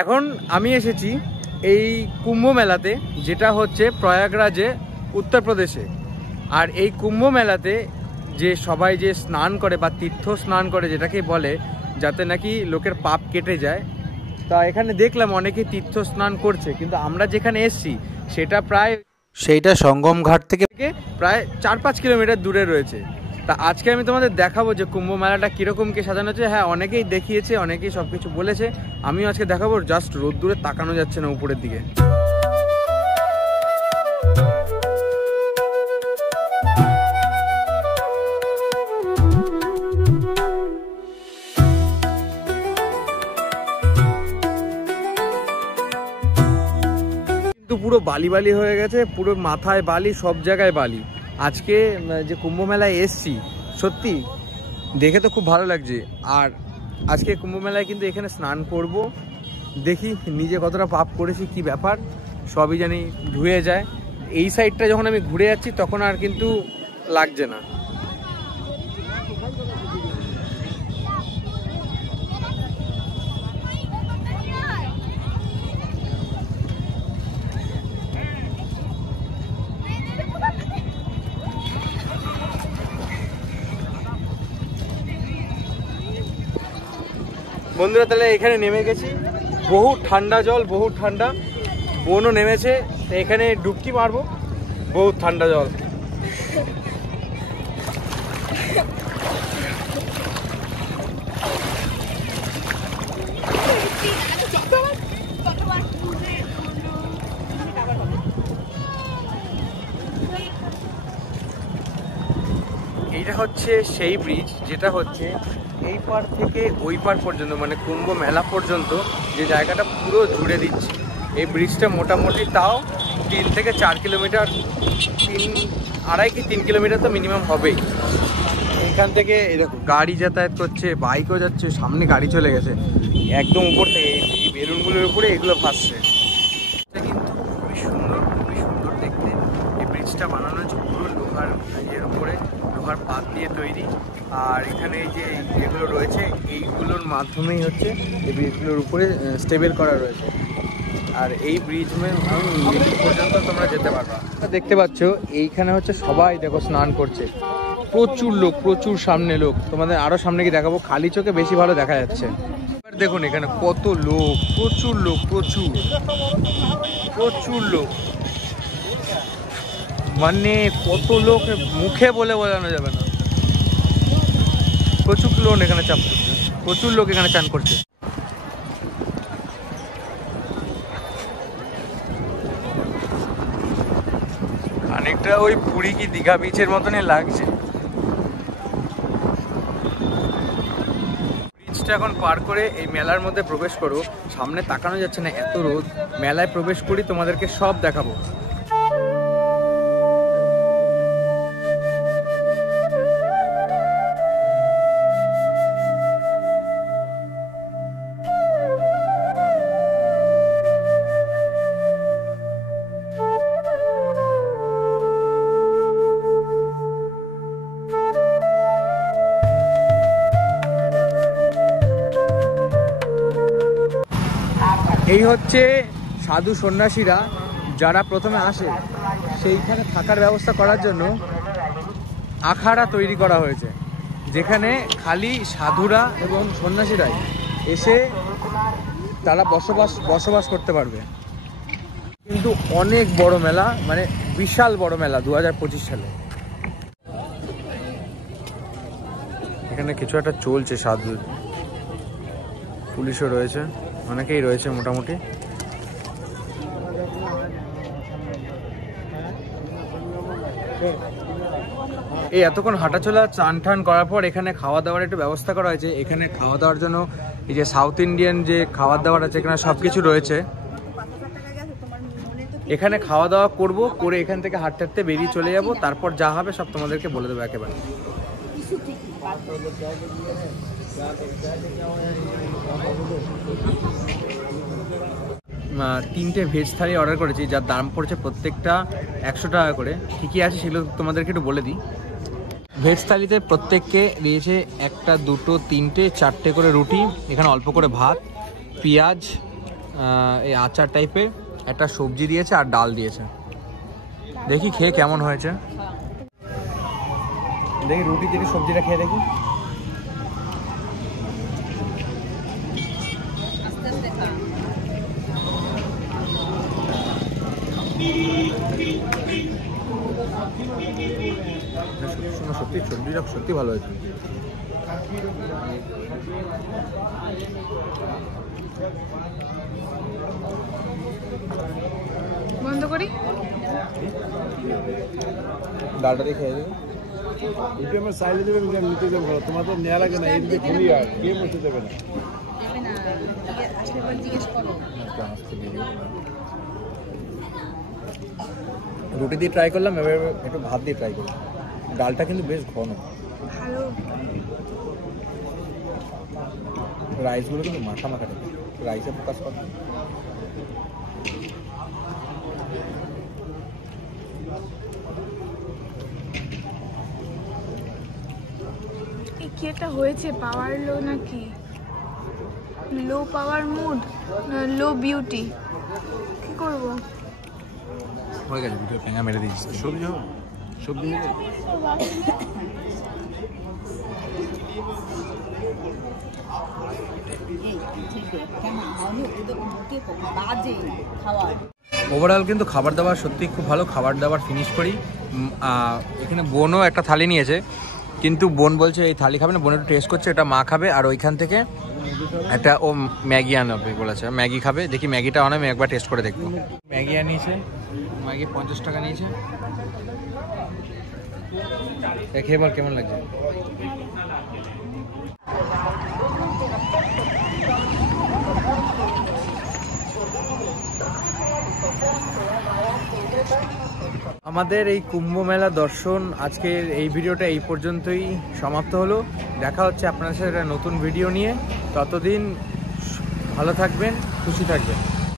এখন আমি এসেছি এই কুম্ভ মেলাতে, যেটা হচ্ছে প্রয়াগরাজে উত্তরপ্রদেশে। আর এই কুম্ভ মেলাতে যে সবাই যে স্নান করে বা তীর্থ স্নান করে যেটাকে বলে, যাতে নাকি লোকের পাপ কেটে যায়, তা এখানে দেখলাম অনেকে তীর্থ স্নান করছে, কিন্তু আমরা যেখানে এসছি সেইটা সঙ্গম ঘাট থেকে প্রায় 4-5 কিলোমিটার দূরে রয়েছে। তা আজকে আমি তোমাদের দেখাবো যে কুম্ভ মেলাটা কীরকম কি সাজানো হচ্ছে। হ্যাঁ, অনেকেই দেখিয়েছে, অনেকেই সব কিছু বলেছে, আমিও আজকে দেখাবো। জাস্ট রোদ্দুরে তাকানো যাচ্ছে না উপরের দিকে। পুরো বালি বালি হয়ে গেছে, পুরো মাথায় বালি, সব জায়গায় বালি। আজকে যে কুম্ভ মেলায় এসছি, সত্যি দেখে তো খুব ভালো লাগছে। আর আজকে কুম্ভ মেলায় কিন্তু এখানে স্নান করব, দেখি নিজে কতটা পাপ করেছি, কি ব্যাপার সবই জানি ধুয়ে যায়। এই সাইডটা যখন আমি ঘুরে যাচ্ছি তখন আর কিন্তু লাগছে না। বন্ধুরা, তাহলে এখানে নেমে গেছি, বহু ঠান্ডা জল, বহু ঠান্ডা। বোনও নেমেছে, এখানে ডুবকি মারবো, বহু ঠান্ডা জল। এইটা হচ্ছে সেই ব্রিজ যেটা হচ্ছে এই পার থেকে ওই পার পর্যন্ত, মানে কুম্ভ মেলা পর্যন্ত যে জায়গাটা পুরো জুড়ে দিচ্ছে। এই ব্রিজটা মোটামুটি তাও 3 থেকে 4 কিলোমিটার, 2.5 কি 3 কিলোমিটার তো মিনিমাম হবেই। এখান থেকে এরকম গাড়ি যাতায়াত করছে, বাইকও যাচ্ছে, সামনে গাড়ি চলে গেছে একদম উপর থেকে, এই বেলুনগুলোর উপরে এগুলো ভাসছে। এটা কিন্তু খুবই সুন্দর, খুবই সুন্দর দেখতে। এই ব্রিজটা বানানো হচ্ছে পুরো লোহার এর উপরে, লোহার পাত দিয়ে তৈরি। আর এখানে এই যে যেগুলো রয়েছে এইগুলোর মাধ্যমেই হচ্ছে এই ব্রিজগুলোর উপরে স্টেবল করা রয়েছে। আর এই ব্রিজ মিডিল পর্যন্ত তোমরা যেতে পারবা। দেখতে পাচ্ছ এইখানে হচ্ছে সবাই দেখো স্নান করছে, প্রচুর লোক, প্রচুর সামনে লোক। তোমাদের আরো সামনে কি দেখাবো, খালি চোখে বেশি ভালো দেখা যাচ্ছে। এবার দেখুন এখানে কত লোক, প্রচুর লোক, প্রচুর প্রচুর লোক, মানে কত লোক মুখে বলে বোঝানো যাবে না। প্রচুর লোক এখানে চান করছে, প্রচুর লোক এখানে চান করছে। অনেকটা ওই পুরী কি দীঘা বিচের মতনই লাগছে। ব্রিজটা এখন পার করে এই মেলার মধ্যে প্রবেশ করো। সামনে তাকানো যাচ্ছে না, এত রোদ। মেলায় প্রবেশ করি, তোমাদেরকে সব দেখাবো। এই হচ্ছে সাধু সন্ন্যাসীরা যারা প্রথমে আসে, সেইখানে থাকার ব্যবস্থা করার জন্য আখাড়া তৈরি করা হয়েছে, যেখানে খালি সাধুরা এবং সন্ন্যাসীরাই এসে তারা বসবাস করতে পারবে। কিন্তু অনেক বড় মেলা, মানে বিশাল বড় মেলা 2025 সালে। এখানে কিছু একটা চলছে, সাধু পুলিশও রয়েছে, অনেকেই রয়েছে মোটামুটি। এই এতক্ষণ হাঁটাচলা চান টান করার পর এখানে খাওয়া দাওয়ার একটু ব্যবস্থা করা হয়েছে। এখানে খাওয়া দাওয়ার জন্য এই যে সাউথ ইন্ডিয়ান যে খাবার দাবার আছে, এখানে সব কিছু রয়েছে। এখানে খাওয়া দাওয়া করব, করে এখান থেকে হাঁটতে হাঁটতে বেরিয়ে চলে যাব। তারপর যা হবে সব তোমাদেরকে বলে দেবো একেবারে। তিনটে ভেজ থালি অর্ডার করেছি, যার দাম পড়ছে প্রত্যেকটা 100 টাকা করে। কী কী আছে সেগুলো তোমাদেরকে একটু বলে দিই। ভেজ থালিতে প্রত্যেককে দিয়েছে 1, 2, 3, 4টে করে রুটি, এখানে অল্প করে ভাত, পেঁয়াজ, এই আচার টাইপের একটা সবজি দিয়েছে আর ডাল দিয়েছে। দেখি খেয়ে কেমন হয়েছে। দেখি রুটি থেকে সবজিটা খেয়ে দেখি। সত্যি সবজিটা সত্যি ভালো হয়েছে। বন্ধ করি ডালটা দিয়ে খেয়ে দেবে। এটা আমার সাইলে দেবে, নিতে দেবে ভালো, তোমার তো নেওয়া লাগে না, এই দিকে খুলি আর কে বসে দেবে না। রুটি দিয়ে ট্রাই করলাম, এবার একটু ভাত দিয়ে ট্রাই করলাম। ডালটা কিন্তু বেশ ঘন, ভালো। রাইসগুলো কিন্তু মাখা মাখা থাকে, রাইসে ফোকাস করে। কি একটা হয়েছে, পাওয়ার লো নাকি লো পাওয়ার মুড, লো বিউটি, কি করব? হয়ে গেছে, দুটো পেঁঙা মেরে দিয়েছিস। সবজি হবে, সবজি মিলে ওভারঅল কিন্তু খাবার দাবার সত্যি খুব ভালো। খাবার দাবার ফিনিশ করি। এখানে বোনও একটা থালি নিয়েছে, কিন্তু বোন বলছে এই থালি খাবে না, বোন একটু টেস্ট করছে, এটা মা খাবে। আর ওইখান থেকে একটা ও ম্যাগি আনবে বলেছে, ম্যাগি খাবে। দেখি ম্যাগিটা আমি একবার টেস্ট করে দেখবো। ম্যাগি আনিয়েছে, ম্যাগি 50 টাকা নিয়েছে। খেয়ে বল কেমন লাগছে। আমাদের এই কুম্ভ মেলা দর্শন আজকের এই ভিডিওটা এই পর্যন্তই সমাপ্ত হলো। দেখা হচ্ছে আপনার সাথে একটা নতুন ভিডিও নিয়ে। ততদিন ভালো থাকবেন, খুশি থাকবেন।